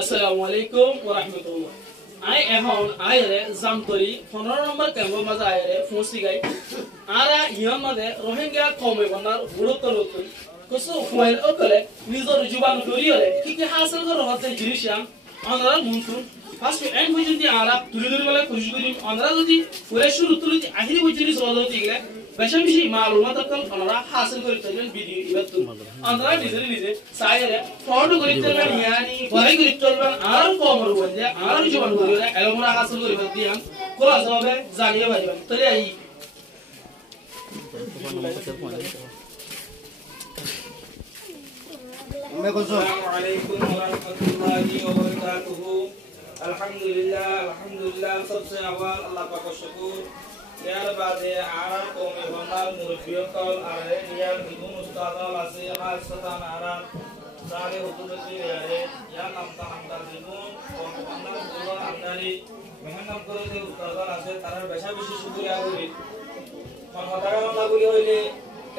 আসসালামু আলাইকুম ওয়া রাহমাতুল্লাহ। আই এখন আইরে জামতরি 15 নম্বর ক্যাম্প মাঝে আইরে ফোসি গাই আরা ইয়াম মাঝে রোহিঙ্গা কমে বনার গুরুত্ব নতুন কুসু ফাইল ওকলে নিজর জীবন করিয়লে কি হাসিল করে হতে জিনিসয়া আমরা মুনতুন ফার্স্ট এন্ড পর্যন্ত আরা তুলি ধরে বলে কোশিশ করি আমরা যদি পুরো শুরু তুলি আখিরি পর্যন্ত সহজতে গেলে বেশি বেশি মালুমাত আমরা হাসিল করতে পারবেন ভিডিও ইবাত আমরা নিজে সাইরে ফটো করতে পারবেন ইয়ানি বড়াই করতে পারবেন আর কমর বন্ধে আর জীবন করিলে এলমরা হাসিল করে দিয়াম কোলা যাবে জানিয়ে পারবেন তাহলে এই السلام عليكم ورحمة الله وبركاته الحمد لله सबसे अव्वल अल्लाह पाक का शुक्र यार बादे आरा कौमी बंगाल मुरब्बियों कौल आरे यार बिदुन उस्तादा लासे खासतन आरा सारे हुकूमती यारे या नमता हमदा बिदुन कौमी बंगाल बुला अंदारी मेहनत करे दे उस्तादा लासे तारा बेशा बेशी शुक्रिया करी मनहदारा लागुली হইলে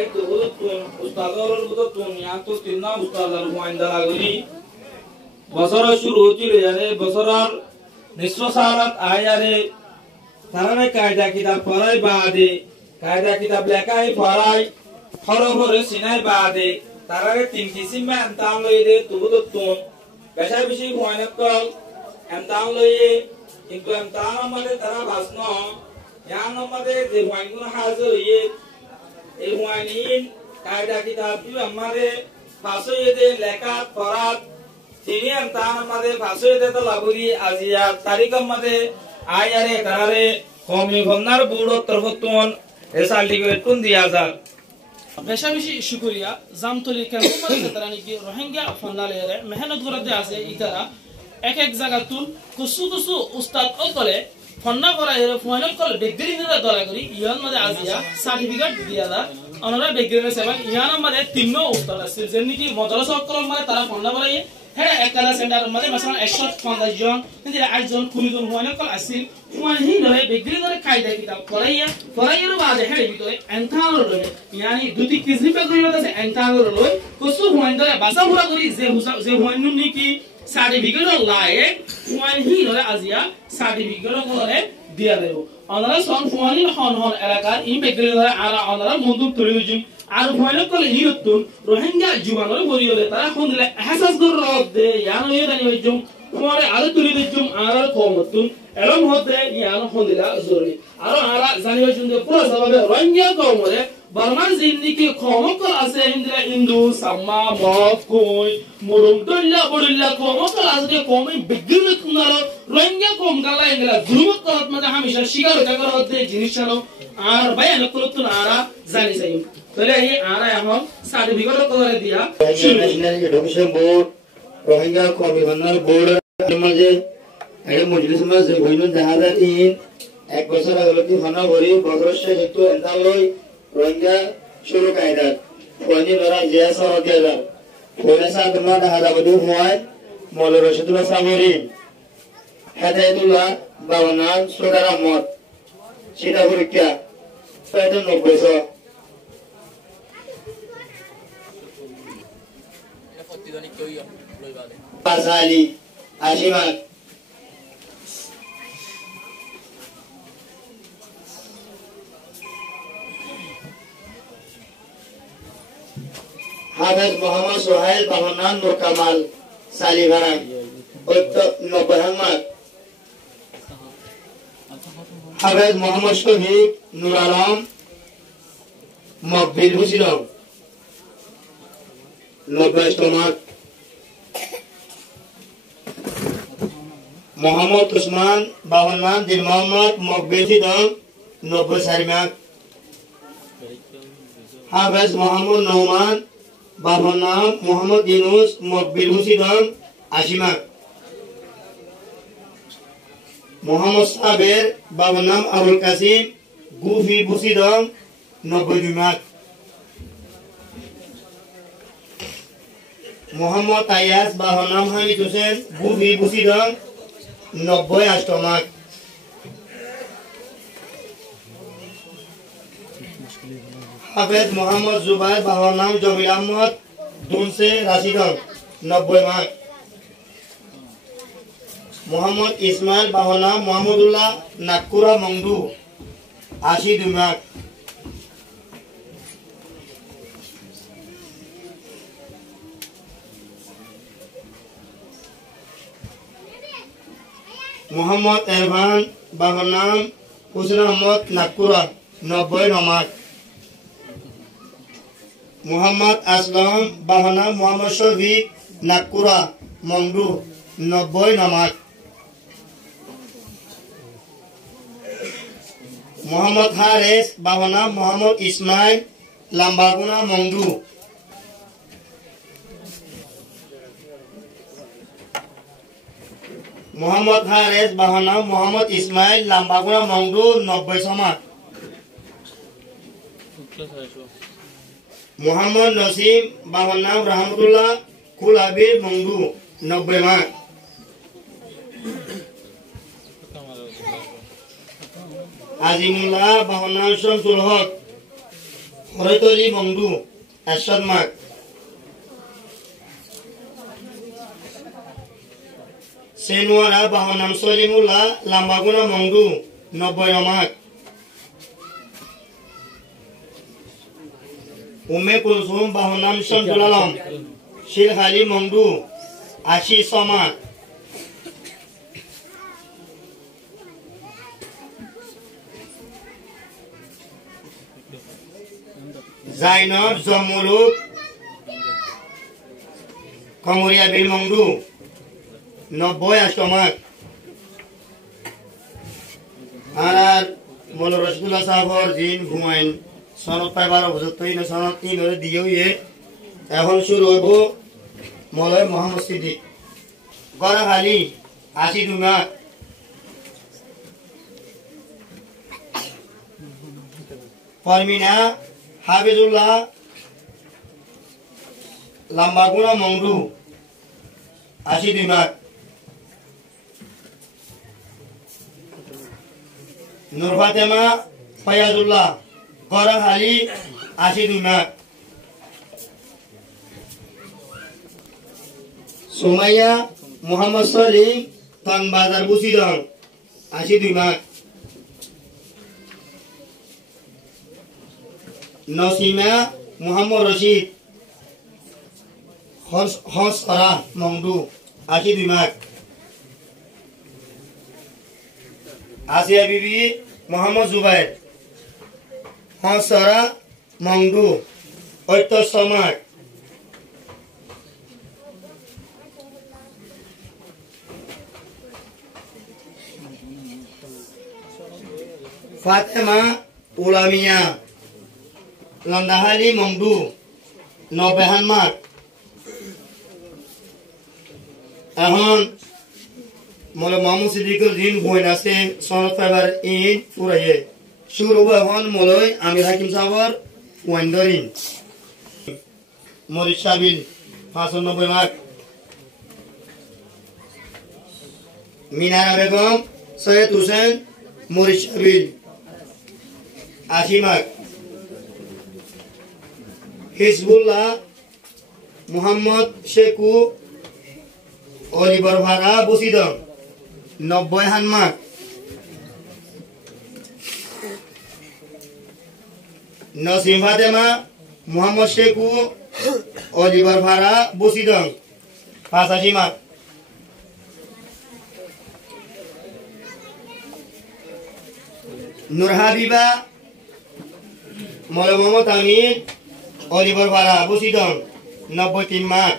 एक দুগুতুন উস্তাদর বুতুন ইয়াতো তিননা উস্তাদর গোয়েন্দা লাগরি বছর শুরু হইছিল জানে বছরের নিশ্চ সালাত আয়ারে তারানে কায়দা কিতাব পড়াই বাদে কায়দা কিতাব লেখাই পড়াই খরখরে সিনাই বাদে তারারে তিন কিসিম এমতান লইদে দুগুতুন বেশা বেশি গোয়েন্দা কল এমতান লইয়ে কিন্তু এমতান আমাদের তারা ভাষণ ইয়ান আমাদের যে গোয়েন্দা হাজির হইয়ে এই ওয়ানিন কায়দা কিতাব আমাদের ভাষায়তে লেখা পড়া তিনি এমতান আমাদের ভাষায়তে তো লাগরি আজিয়া তারিখ আমাদের আয়ারে তারারে কমি বন্নার বুড়ো তরফতুন এ সার্টিফিকেট কোন দিয়া যাক বেশা বেশি শুকরিয়া জামতলি কেমন মানে তারা নাকি রোহিঙ্গা ফন্দালেরে মেহনত করতে আছে ইতারা এক এক জায়গা তুন কুসু কুসু উস্তাদ অকলে ফন্না করা এর ফাইনাল কল ডিগ্রি নিতে দলা করি ইয়ান মধ্যে আজিয়া সার্টিফিকেট দিয়া দা অনরা ডিগ্রি সেবা ইয়ান মধ্যে তিননো উস্তাদ আছে যেন কি মাদ্রাসা অকল মানে তারা ফন্না করা হ্যাঁ একলা সেন্টার মধ্যে মাসান 150 জন কিন্তু 8 জন 20 জন final call Aseel one he ধরে ডিগ্রি ধরে কায়দা কিতাব পড়াইয়ার বাদে হ্যাঁ ভিতরে এন্থানো লয় ইয়ানি দুটি কিসি পে কইলো আছে এন্থানো লয় কুসু ফাইন ধরে বাসা পুরা করি যে ফাইন কি সার্টিফিকেট লায়ে ওয়ান হি ধরে আজিয়া সার্টিফিকেট করে দিয়া দেব আমরা সন ফুয়ানি হন এলাকার ই বেগলি ধরে আরা আমরা মন্দুক তুলি দিম আর ফাইনাল কল হিরতুন রোহিঙ্গা জীবনের বরিয়লে তারা হনলে এহসাস করে দে ইয়ানো ইয়ানি হইজুম পরে আর তুলি দিম আর কমতুন এরম হতে ইয়ানো হনদিলা জরুরি আর আরা জানি হইজুম যে পুরো সবাবে রোহিঙ্গা কমরে বর্মান জিন্দিগি কমকল আছে হিন্দু সাম্মা মক কই মুরুমদুল্লাহ বড়ুল্লাহ কমকল আছে কমই বিগিন কুনার রোহিঙ্গা কম গালা এগুলা জুলুম করত মানে হামেশা শিকার হতে করতে জিনিস ছাড়ো আর বায়ান করতুন আরা জানি চাই তাহলে এই আরা এখন সার্টিফিকেট করে দিয়া ন্যাশনাল এডুকেশন বোর্ড রোহিঙ্গা কমি বানার বোর্ড মাঝে এই মজলিস মাঝে হইল 2003 এক বছর আগে কি হনা ভরি বছর শেষ তো এন্দাল লই রোহিঙ্গা শুরু কায়দা ফোনি লরা জিয়া সহকেলা ফোনে সাথ মা ঢাকা বডু হয় মল রশিদুল্লাহ সামরি হেদায়েতুল্লাহ বাওনা সুদারা মত সেটা পরীক্ষা 90 পাসালি আশিমাক হাফেজ মোহাম্মদ সোহেল বাহনান নূর কামাল সালিভারা 90 হামাক হাফেজ মোহাম্মদ শফিক নূর আলম মকবিল হুসিন 90 হামাক মোহাম্মদ উসমান বাহনান দিল মোহাম্মদ মকবিল হুসিন 90 সারিমাক হাফেজ মোহাম্মদ নওমান বাবার নাম মোহাম্মদ ইউনুস মকবিল হুসিন 80 মার্ক মোহাম্মদ সাবের বাবার নাম আবুল কাসিম গুফি হুসিন 90 মার্ক মোহাম্মদ আয়াস বাবার নাম হামিদ হোসেন গুফি হুসিন 90 মার্ক হাফেজ মোহাম্মদ জুবাইর বাবার নাম জমিল আহমদ দুনসে রাশিদন 90 মার্ক মোহাম্মদ ইসমাইল বাহনা মোহাম্মদুল্লাহ নাকুরা মংডু 82 মার্ক। মোহাম্মদ এরফান বাহনা হুসেন আহমদ নাকুরা 90 মার্ক। মোহাম্মদ আসলাম বাহনা মোহাম্মদ শফিক নাকুরা মংডু 90 মার্ক। মোহাম্মদ হারেস বাহনা মোহাম্মদ ইসমাইল লাম্বাগুনা মংডু। মোহাম্মদ হারেস বাহনা মোহাম্মদ ইসমাইল লাম্বাগুনা মংডু 90 মার্ক। মোহাম্মদ নসিম বাহনা রহমতুল্লাহ কুলাবির মংডু 90 মার্ক। আজিমুল্লাহ বাহনা শামসুল হক হরতলি মংডু 61 মার্ক। সেনওয়ারা বাহনা সলিমুল্লাহ লাম্বাগুনা মংডু 90 মার্ক। উমে কুলসুম বাহনা শামসুল আলম শিলখালি মংডু 80 মার্ক। জাইনব জমুলুক কমরিয়া বিল মংডু 90 মার্ক। আর মল রসগুল্লা সাহর জিন ঘুমাইন সনদ পাইবার অবস্থা সনদ 3 দিয়েও এখন শুরু হইব মলয় Mohammad Siddique Gorakhali 82 mark. Farmina Hafizullah Lambaguna Maungdaw 82 mark. Noor Fatema Fayazullah Gorakhali 82 mark. Sumaiya Mohammad Salim Tangbazar Buthidaung 82 mark. Nasima Mohammad Rashid হসরা মংডু 82 মার্ক। আসিয়া বিবি মোহাম্মদ জুবাইর হসরা মংডু 78 মার্ক। ফাতেমা উলামিয়া লন্দাহালি মংডু 90 মার্ক। এখন মল মোহাম্মদ সিদ্দিকুর দিন বইন আছে সনদ ফাইবার ইন ফুরাইয়ে শুরু এখন মলয় আমির হাকিম সাহর ওয়াইন্ডরিন মরিস সাবিল 95 মার্ক। মিনারা বেগম সৈয়দ হুসেন মরিস সাবিল 80 মার্ক। হিজবুল্লাহ মুহাম্মদ শেকু অলিবর ভাড়া বসিদম 90 মার্ক। নসিম ফাতেমা মুহাম্মদ শেকু অলিবর ভাড়া বসিদম 85 মার্ক। নূর হাবিবা মৌলা মোহাম্মদ আমির অলিবর ভাড়া বসিদম 93 মার্ক।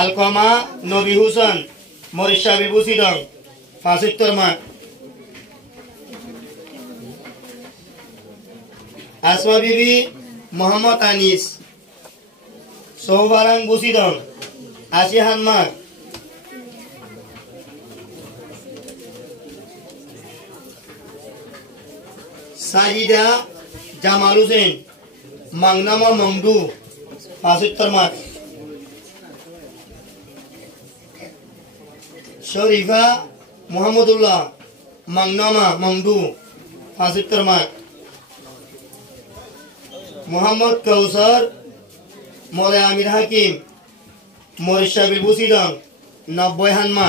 আলকমা নবী হুসেন মরিশাবি বসিদম 75 মার্ক। আসমা বিবি মোহাম্মদ আনিস সৌবারাং বসিদম 80 মার্ক। সাজিদা জামাল হুসেন মাংনামা মংডু 75 মার্ক। শরীফা মোহাম্মদুল্লাহ মাংনামা মংডু 75 মার্ক। মোহাম্মদ কৌসর মৌলা আমির হাকিম মরিশা বিল বুসিদন 90 হানমা